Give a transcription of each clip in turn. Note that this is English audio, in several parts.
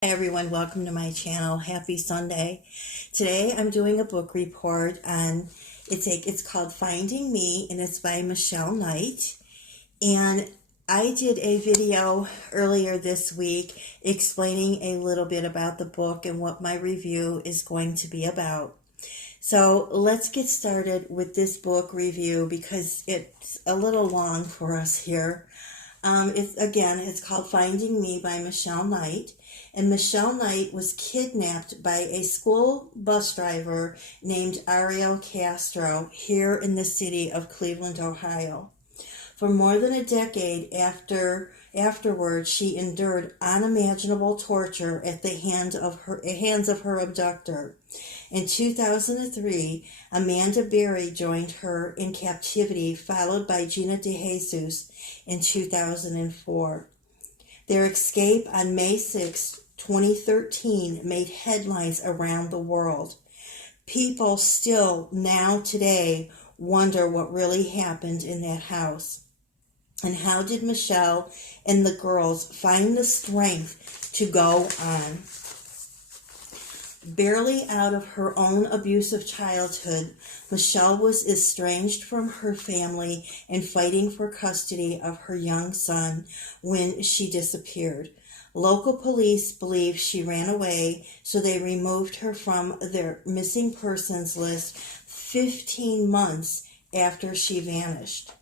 Hey everyone, welcome to my channel. Happy Sunday. Today I'm doing a book report on it's called Finding Me, and it's by Michelle Knight. And I did a video earlier this week explaining a little bit about the book and what my review is going to be about. So let's get started with this book review because it's a little long for us here. It's called Finding Me by Michelle Knight. And Michelle Knight was kidnapped by a school bus driver named Ariel Castro here in the city of Cleveland, Ohio. For more than a decade afterward, she endured unimaginable torture at the hands of her abductor. In 2003, Amanda Berry joined her in captivity, followed by Gina DeJesus in 2004. Their escape on May 6, 2013 made headlines around the world. People still, now today, wonder what really happened in that house. And how did Michelle and the girls find the strength to go on? Barely out of her own abusive childhood, Michelle was estranged from her family and fighting for custody of her young son when she disappeared. Local police believe she ran away, so they removed her from their missing persons list 15 months after she vanished.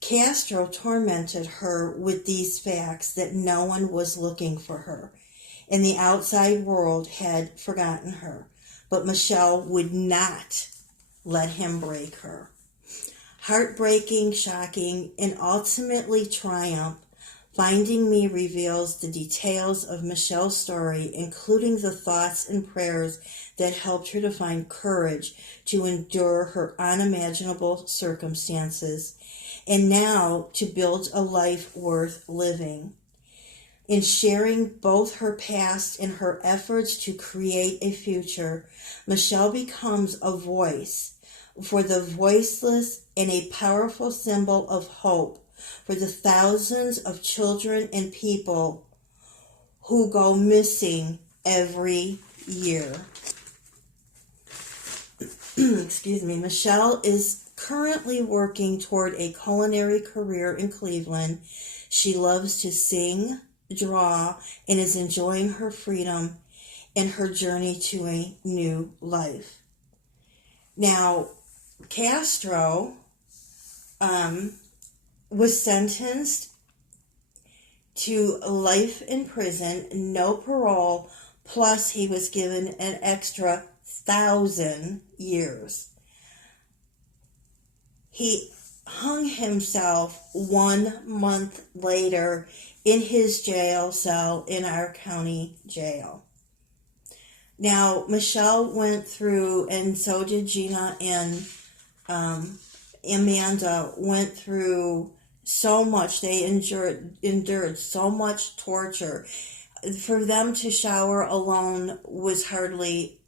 Castro tormented her with these facts that no one was looking for her, and the outside world had forgotten her. But Michelle would not let him break her. Heartbreaking, shocking, and ultimately triumph, Finding Me reveals the details of Michelle's story, including the thoughts and prayers that helped her to find courage to endure her unimaginable circumstances, and now to build a life worth living. In sharing both her past and her efforts to create a future, Michelle becomes a voice for the voiceless and a powerful symbol of hope for the thousands of children and people who go missing every year. Excuse me. Michelle is currently working toward a culinary career in Cleveland. She loves to sing, draw, and is enjoying her freedom and her journey to a new life. Now, Castro was sentenced to life in prison, no parole, plus he was given an extra 1,000 years. He hung himself 1 month later in his jail cell in our county jail. Now, Michelle went through, and so did Gina and Amanda, went through so much. They endured so much torture. For them to shower alone was probably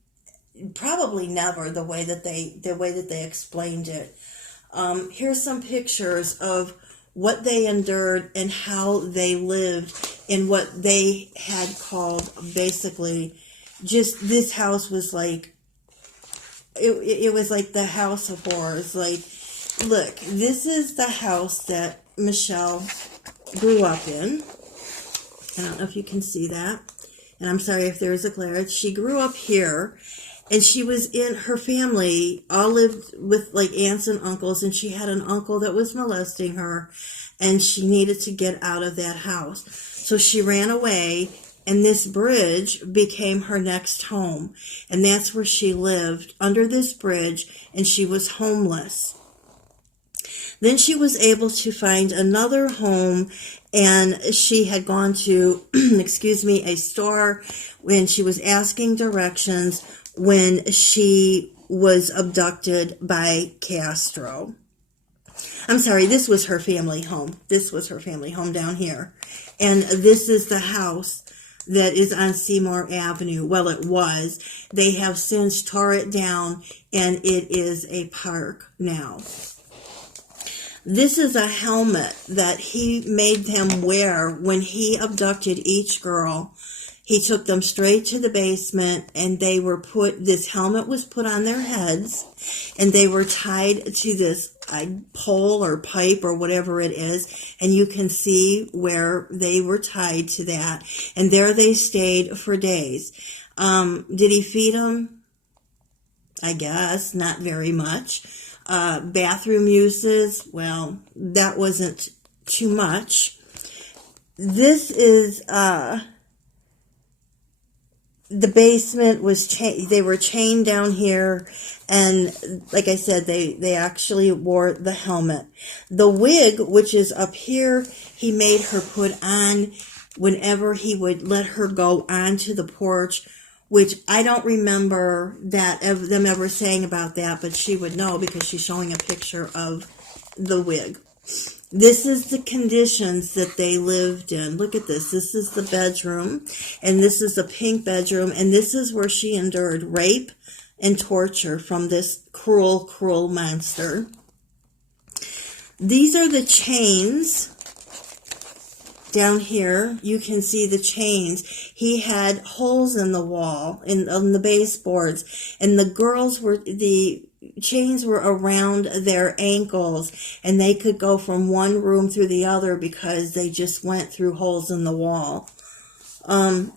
never the way that they explained it. Here's some pictures of what they endured and how they lived in what they had called basically just, this house was like, it was like the house of horrors. Like, look, this is the house that Michelle grew up in. I don't know if you can see that. And I'm sorry if there's a glare. She grew up here, and she was in, her family all lived with like aunts and uncles, and she had an uncle that was molesting her, and she needed to get out of that house. So she ran away, and this bridge became her next home. And that's where she lived, under this bridge, and she was homeless. Then she was able to find another home, and she had gone to, a store when she was asking directions when she was abducted by Castro. I'm sorry, this was her family home. This was her family home down here. And this is the house that is on Seymour Avenue. Well, it was. They have since tore it down, and it is a park now. This is a helmet that he made them wear when he abducted each girl. He took them straight to the basement, and they were this helmet was put on their heads, and they were tied to this pole or pipe or whatever it is, and you can see where they were tied to that, and there they stayed for days. Did he feed them? I guess not very much. Bathroom uses, well, that wasn't too much. This is the basement was they were chained down here, and like I said, they actually wore the helmet. The wig, which is up here, he made her put on whenever he would let her go onto the porch, which I don't remember them ever saying about that, but she would know because she's showing a picture of the wig. This is the conditions that they lived in. Look at this. This is the bedroom, and this is the pink bedroom, and this is where she endured rape and torture from this cruel, cruel monster. These are the chains. Down here, you can see the chains. He had holes in the wall, on the baseboards, and the chains were around their ankles, and they could go from one room through the other because they just went through holes in the wall.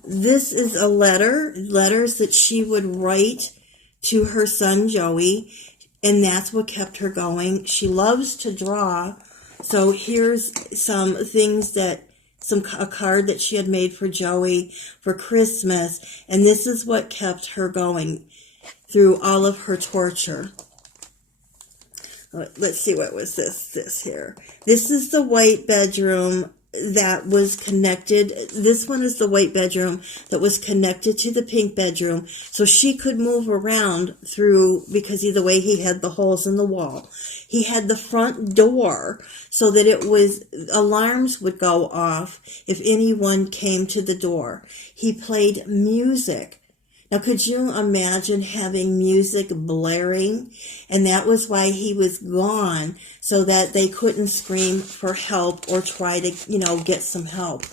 This is letters that she would write to her son Joey, and that's what kept her going. She loves to draw, so here's some things a card that she had made for Joey for Christmas, and this is what kept her going through all of her torture. Let's see, what was this here? This is the white bedroom that was connected. This one is the white bedroom that was connected to the pink bedroom, so she could move around through, because of the way he had the holes in the wall. He had the front door so that alarms would go off if anyone came to the door. He played music. Now, could you imagine having music blaring? And that was why he was gone, so that they couldn't scream for help or try to, get some help.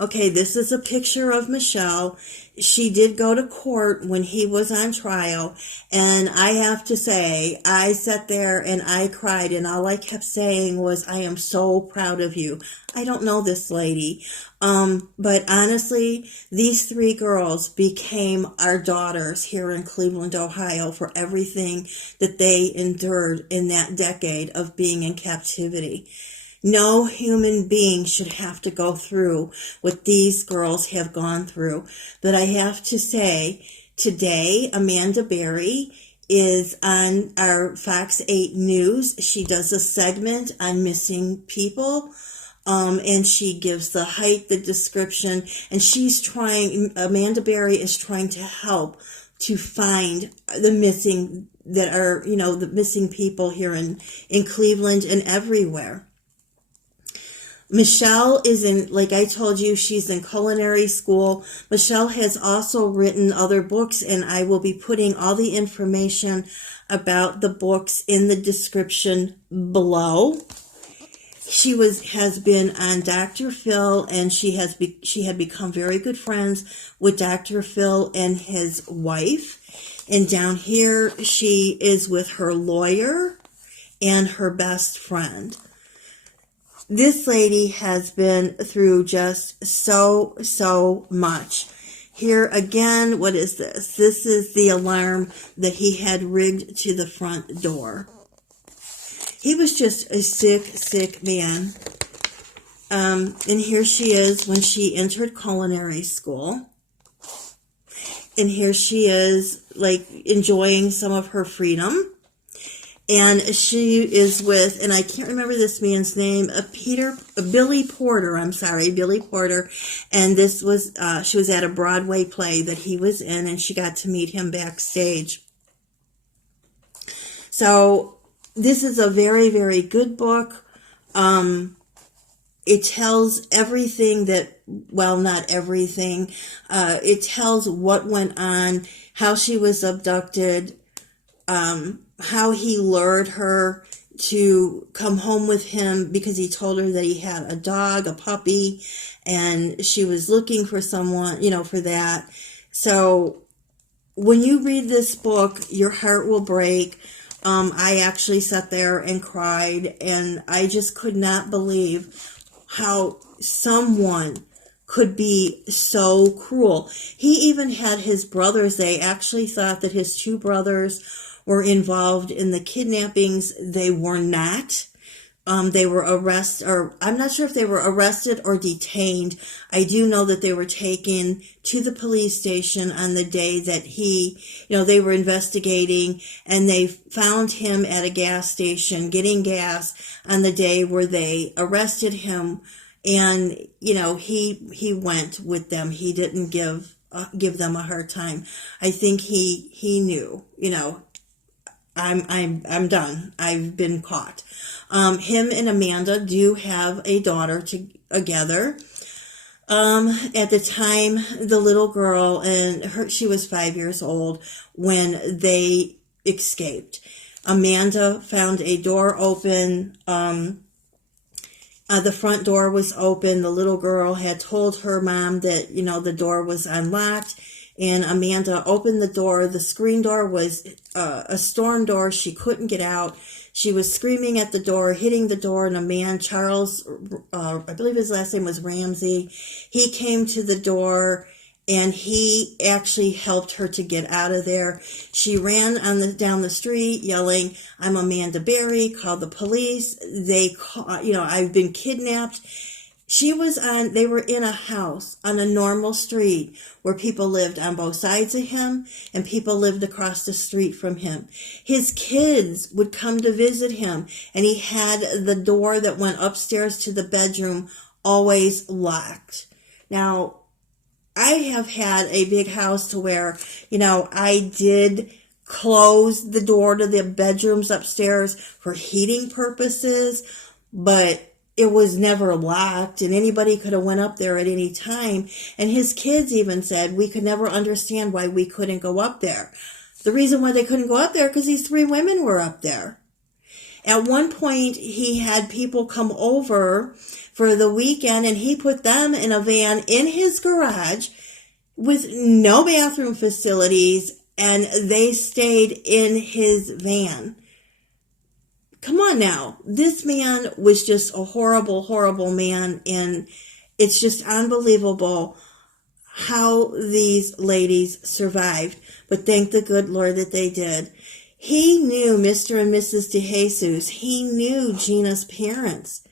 Okay, this is a picture of Michelle. She did go to court when he was on trial, and I have to say, I sat there and I cried, and all I kept saying was, I am so proud of you. I don't know this lady, but honestly, these three girls became our daughters here in Cleveland, Ohio, for everything that they endured in that decade of being in captivity. No human being should have to go through what these girls have gone through. But I have to say, today, Amanda Berry is on our Fox 8 News. She does a segment on missing people, and she gives the height, the description, and Amanda Berry is trying to help to find the missing the missing people here in Cleveland and everywhere. Michelle is like I told you, she's in culinary school. Michelle has also written other books, and I will be putting all the information about the books in the description below. She has been on Dr. Phil, and she had become very good friends with Dr. Phil and his wife. And down here, she is with her lawyer and her best friend. This lady has been through just so much. Here again, what is this? This is the alarm that he had rigged to the front door. He was just a sick man. And here she is when she entered culinary school. And here she is, like, enjoying some of her freedom. And she is with, and I can't remember this man's name, Billy Porter. And this was, she was at a Broadway play that he was in, and she got to meet him backstage. So this is a very, very good book. It tells everything not everything. It tells what went on, how she was abducted, how he lured her to come home with him because he told her that he had a dog, a puppy, and she was looking for someone, for that. So when you read this book, your heart will break. I actually sat there and cried, and I just could not believe how someone could be so cruel. He even had his brothers. They actually thought that his two brothers were involved in the kidnappings. They were not. They were arrested, or I'm not sure if they were arrested or detained. I do know that they were taken to the police station on the day that they were investigating, and they found him at a gas station getting gas on the day where they arrested him. And, he went with them. He didn't give them a hard time. I think he knew, I'm done. I've been caught. Him and Amanda do have a daughter together. At the time, the little girl, she was 5 years old when they escaped. Amanda found a door open. The front door was open. The little girl had told her mom that, the door was unlocked. And Amanda opened the door. The screen door was a storm door. She couldn't get out. She was screaming at the door, hitting the door, and a man, Charles, I believe his last name was Ramsey, he came to the door, and he actually helped her to get out of there. She ran down the street yelling, "I'm Amanda Berry, call the police. I've been kidnapped." They were in a house on a normal street where people lived on both sides of him and people lived across the street from him. His kids would come to visit him, and he had the door that went upstairs to the bedroom always locked. Now, I have had a big house to where, I did close the door to the bedrooms upstairs for heating purposes, but it was never locked, and anybody could have went up there at any time. And his kids even said we could never understand why we couldn't go up there. The reason why they couldn't go up there because these 3 women were up there. At one point, he had people come over for the weekend, and he put them in a van in his garage with no bathroom facilities, and they stayed in his van. Come on now. This man was just a horrible, horrible man, and it's just unbelievable how these ladies survived. But thank the good Lord that they did. He knew Mr. and Mrs. DeJesus. He knew Gina's parents.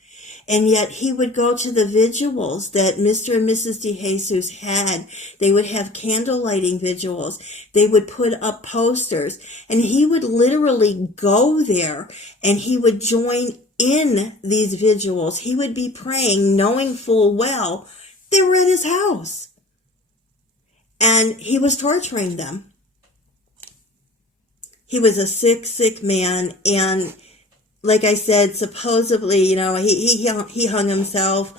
And yet he would go to the vigils that Mr. and Mrs. DeJesus had. They would have candle lighting vigils. They would put up posters. And he would literally go there and he would join in these vigils. He would be praying, knowing full well they were at his house. And he was torturing them. He was a sick, sick man, and like I said, supposedly, he hung himself.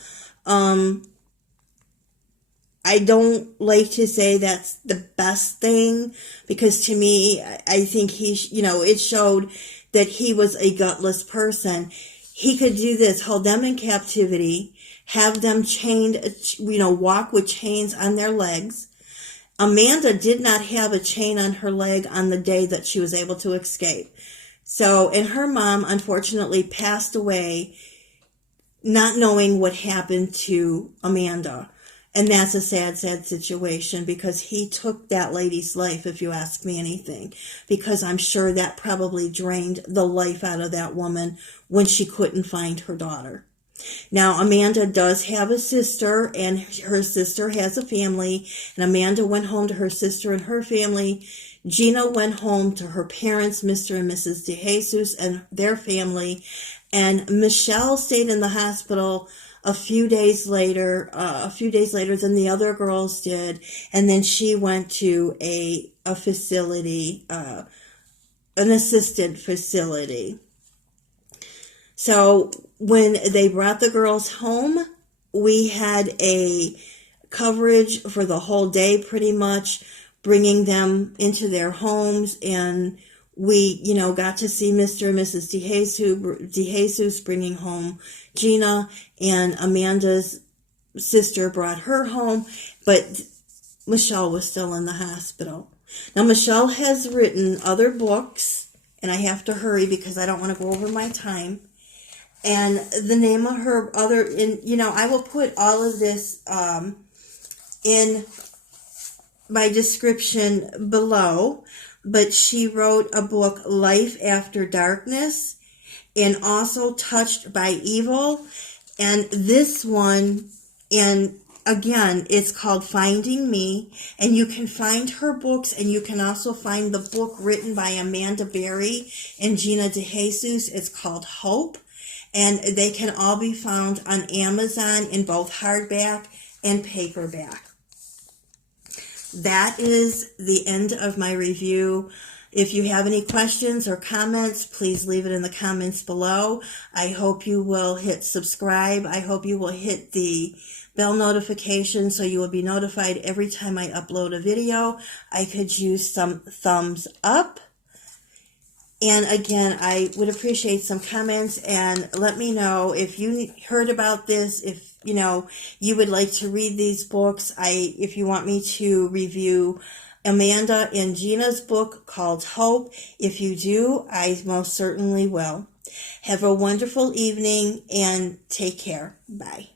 I don't like to say that's the best thing, because to me, I think it showed that he was a gutless person. He could do this, hold them in captivity, have them chained, walk with chains on their legs. Amanda did not have a chain on her leg on the day that she was able to escape. So, and her mom, unfortunately, passed away not knowing what happened to Amanda. And that's a sad, sad situation, because he took that lady's life, if you ask me anything. Because I'm sure that probably drained the life out of that woman when she couldn't find her daughter. Now, Amanda does have a sister, and her sister has a family, and Amanda went home to her sister and her family. Gina went home to her parents, Mr. and Mrs. DeJesus, and their family, and Michelle stayed in the hospital a few days later than the other girls did, and then she went to a facility, an assisted facility. So when they brought the girls home, we had a coverage for the whole day, pretty much, bringing them into their homes, and we, got to see Mr. and Mrs. DeJesus bringing home Gina, and Amanda's sister brought her home, but Michelle was still in the hospital. Now, Michelle has written other books, and I have to hurry because I don't want to go over my time. And the name of her I will put all of this in my description below, but she wrote a book, Life After Darkness, and also Touched by Evil. And this one, and again, it's called Finding Me, and you can find her books, and you can also find the book written by Amanda Berry and Gina DeJesus. It's called Hope, and they can all be found on Amazon in both hardback and paperback. That is the end of my review. If you have any questions or comments, please leave it in the comments below. I hope you will hit subscribe. I hope you will hit the bell notification so you will be notified every time I upload a video. I could use some thumbs up. And again, I would appreciate some comments, and let me know if you heard about this, if you would like to read these books. If you want me to review Amanda and Gina's book called Hope. If you do, I most certainly will. Have a wonderful evening and take care. Bye.